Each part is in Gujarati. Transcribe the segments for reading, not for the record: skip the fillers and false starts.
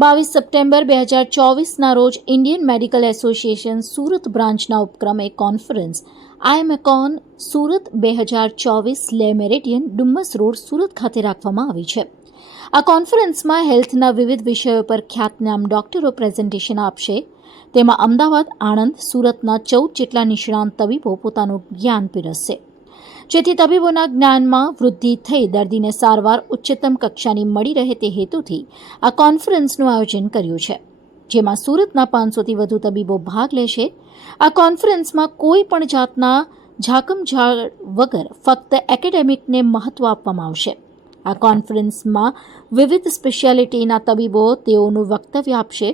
22 સપ્ટેમ્બર 2024ના રોજ ઇન્ડિયન મેડિકલ એસોસિએશન સુરત બ્રાન્ચના ઉપક્રમે કોન્ફરન્સ આઈએમએકોન સુરત 2024 લે મેરિડિયન ડુમ્મસ રોડ સુરત ખાતે રાખવામાં આવી છે। આ કોન્ફરન્સમાં હેલ્થના વિવિધ વિષયો પર ખ્યાતનામ ડોક્ટરો પ્રેઝન્ટેશન આપશે। તેમાં અમદાવાદ, આણંદ, સુરતના 14 જેટલા નિષ્ણાંત તબીબો પોતાનું જ્ઞાન પીરસશે, જેથી તબીબોના જ્ઞાનમાં વૃદ્ધિ થઈ દર્દીને સારવાર ઉચ્ચતમ કક્ષાની મળી રહે તે હેતુથી આ કોન્ફરન્સનું આયોજન કર્યું છે, જેમાં સુરતના 500થી વધુ તબીબો ભાગ લેશે। આ કોન્ફરન્સમાં કોઈ પણ જાતના ઝાકમઝાળ વગર ફક્ત એકેડેમિકને મહત્વ આપવામાં આવશે। આ કોન્ફરન્સમાં વિવિધ સ્પેશિયાલિટીના તબીબો તેઓનું વક્તવ્ય આપશે,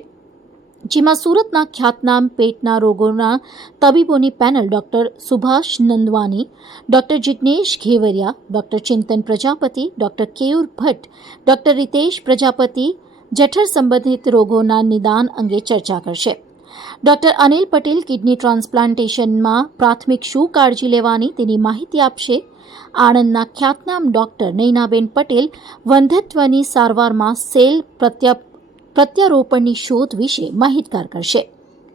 જેમાં સુરતના ખ્યાતનામ પેટના રોગોના તબીબોની panel doctor Subhash Nandwani, doctor Jignesh Ghevariya, doctor Chintan Prajapati, doctor Keyur Bhatt, doctor Ritesh Prajapati જઠર સંબંધિત રોગોના નિદાન અંગે ચર્ચા કરશે। ડૉક્ટર અનિલ પટેલ કિડની ટ્રાન્સપ્લાન્ટેશનમાં પ્રાથમિક શું કાળજી લેવાની તેની માહિતી આપશે। આણંદના ખ્યાતનામ ડૉક્ટર નૈનાબેન પટેલ વંધ્યત્વની સારવારમાં સેલ પ્રત્યારોપણની શોધ વિશે માહિતગાર કરશે।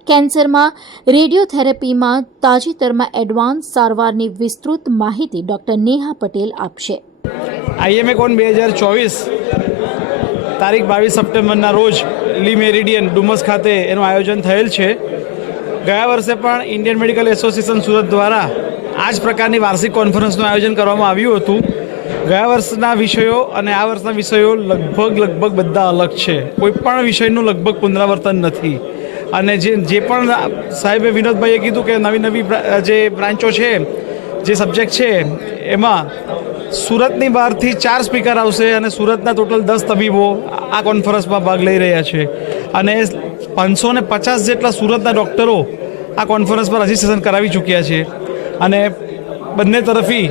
કેન્સરમાં રેડિયોથેરાપીમાં તાજેતરમાં એડવાન્સ સારવારની વિસ્તૃત માહિતી ડૉક્ટર નેહા પટેલ આપશે। આઈએમએકોન 2024 તારીખ 22 સપ્ટેમ્બરના રોજ લી મેરિડિયન ડુમસ ખાતે એનું આયોજન થયેલ છે। ગયા વર્ષે પણ ઇન્ડિયન મેડિકલ એસોસિએશન સુરત દ્વારા આ જ પ્રકારની વાર્ષિક કોન્ફરન્સનું આયોજન કરવામાં આવ્યું હતું। ગયા વર્ષના વિષયો અને આ વર્ષના વિષયો લગભગ બધા અલગ છે, કોઈ પણ વિષયનું લગભગ પુનરાવર્તન નથી। અને જે પણ સાહેબે વિનોદભાઈએ કીધું કે નવી જે બ્રાન્ચો છે, જે સબ્જેક્ટ છે, એમાં સુરતની બહારથી 4 સ્પીકર આવશે અને સુરતના ટોટલ 10 તબીબો આ કોન્ફરન્સમાં ભાગ લઈ રહ્યા છે। અને 550 જેટલા સુરતના ડૉક્ટરો આ કોન્ફરન્સમાં રજિસ્ટ્રેશન કરાવી ચૂક્યા છે। અને બંને તરફી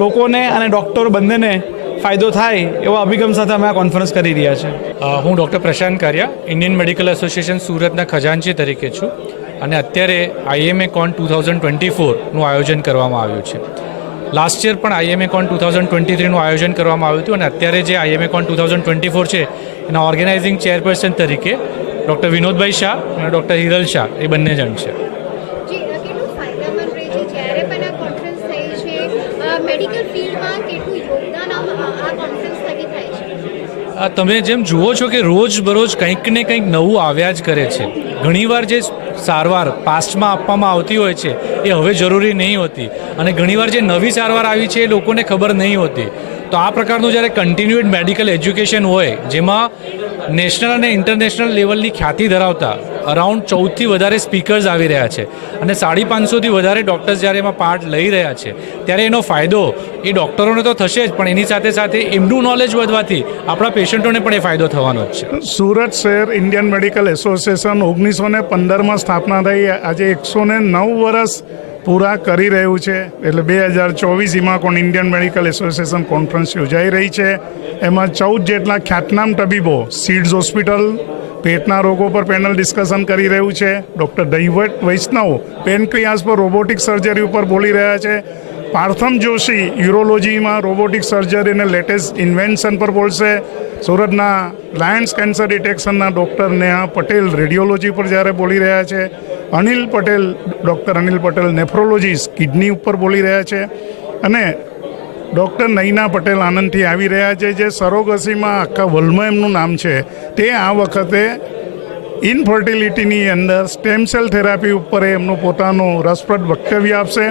લોકોને અને ડૉક્ટરો બંનેને ફાયદો થાય એવા અભિગમ સાથે અમે આ કોન્ફરન્સ કરી રહ્યા છે। હું ડૉક્ટર પ્રશાંત કારિયા, ઇન્ડિયન મેડિકલ એસોસિએશન સુરતના ખજાનચી તરીકે છું અને અત્યારે આઈએમએકોન 2024નું આયોજન કરવામાં આવ્યું છે। લાસ્ટ યર પણ આઈએમએકોન 2023નું આયોજન કરવામાં આવ્યું હતું અને અત્યારે જે આઈએમએકોન 2024 છે એના ઓર્ગેનાઇઝિંગ ચેરપર્સન તરીકે ડૉક્ટર વિનોદભાઈ શાહ અને ડૉક્ટર હિરલ શાહ એ બંને જણ છે। તમે જેમ જુઓ છો કે રોજબરોજ કંઈક ને કંઈક નવું આવ્યા જ કરે છે। ઘણીવાર જે સારવાર પાસ્ટમાં આપવામાં આવતી હોય છે એ હવે જરૂરી નહીં હોતી અને ઘણીવાર જે નવી સારવાર આવી છે એ લોકોને ખબર નહીં હોતી। તો આ પ્રકારનું જ્યારે કન્ટિન્યુઅડ મેડિકલ એજ્યુકેશન હોય, જેમાં નેશનલ અને ઇન્ટરનેશનલ લેવલની ખ્યાતિ ધરાવતા અરાઉન્ડ 14થી વધારે સ્પીકર્સ આવી રહ્યા છે અને 550થી વધારે ડૉક્ટર્સ જ્યારે એમાં પાર્ટ લઈ રહ્યા છે, ત્યારે એનો ફાયદો એ ડૉક્ટરોને તો થશે જ, પણ એની સાથે સાથે એમનું નોલેજ વધવાથી આપણા પેશન્ટોને પણ એ ફાયદો થવાનો જ છે। સુરત શહેર ઇન્ડિયન મેડિકલ એસોસિએશન 1915માં સ્થાપના થઈ, આજે 109 વર્ષ પૂરા કરી રહ્યું છે। એટલે 2024 ઇમાકોન ઇન્ડિયન મેડિકલ એસોસિએશન કોન્ફરન્સ યોજાઈ રહી છે। એમાં 14 જેટલા ખ્યાતનામ તબીબો સીડ્સ હોસ્પિટલ પેટના રોગો પર પેનલ ડિસ્કશન કરી રહ્યું છે। ડૉક્ટર દૈવત વૈષ્ણવ પેનક્રિયાસ પર રોબોટિક સર્જરી ઉપર બોલી રહ્યા છે। પાર્થમ જોશી યુરોલોજીમાં રોબોટિક સર્જરી અને લેટેસ્ટ ઇન્વેન્શન પર બોલશે। સુરતના લાયન્સ કેન્સર ડિટેક્શનના ડૉક્ટર નેહા પટેલ રેડિયોલોજી પર જ્યારે બોલી રહ્યા છે। Doctor Anil Patel nephrologist kidney ઉપર બોલી રહ્યા છે। અને ડૉક્ટર નૈના પટેલ આનંદથી આવી રહ્યા છે, જે સરોગસીમાં આખા વર્લ્ડમાં એમનું નામ છે। તે આ વખતે ઇનફર્ટિલિટીની અંદર સ્ટેમ સેલ થેરાપી ઉપર એમનું પોતાનું રસપ્રદ વક્તવ્ય આપશે।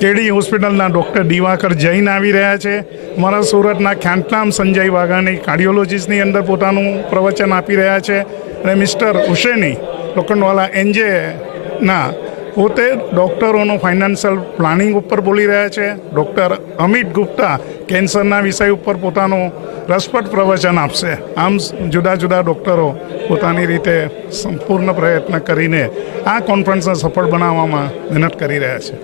કેડી હોસ્પિટલના ડૉક્ટર દિવાકર જૈન આવી રહ્યા છે। અમારા સુરતના ખ્યાતનામ સંજય વાઘાણી કાર્ડિયોલોજીસ્ટની અંદર પોતાનું પ્રવચન આપી રહ્યા છે। અને મિસ્ટર હુસેની લોખંડવાલા એનજેના પોતે ડૉક્ટરોનું ફાઇનાન્શિયલ પ્લાનિંગ ઉપર બોલી રહ્યા છે। ડૉક્ટર અમિત ગુપ્તા કેન્સરના વિષય ઉપર પોતાનું રસપ્રદ પ્રવચન આપશે। આમ જુદા જુદા ડૉક્ટરો પોતાની રીતે સંપૂર્ણ પ્રયત્ન કરીને આ કોન્ફરન્સને સફળ બનાવવામાં મહેનત કરી રહ્યા છે।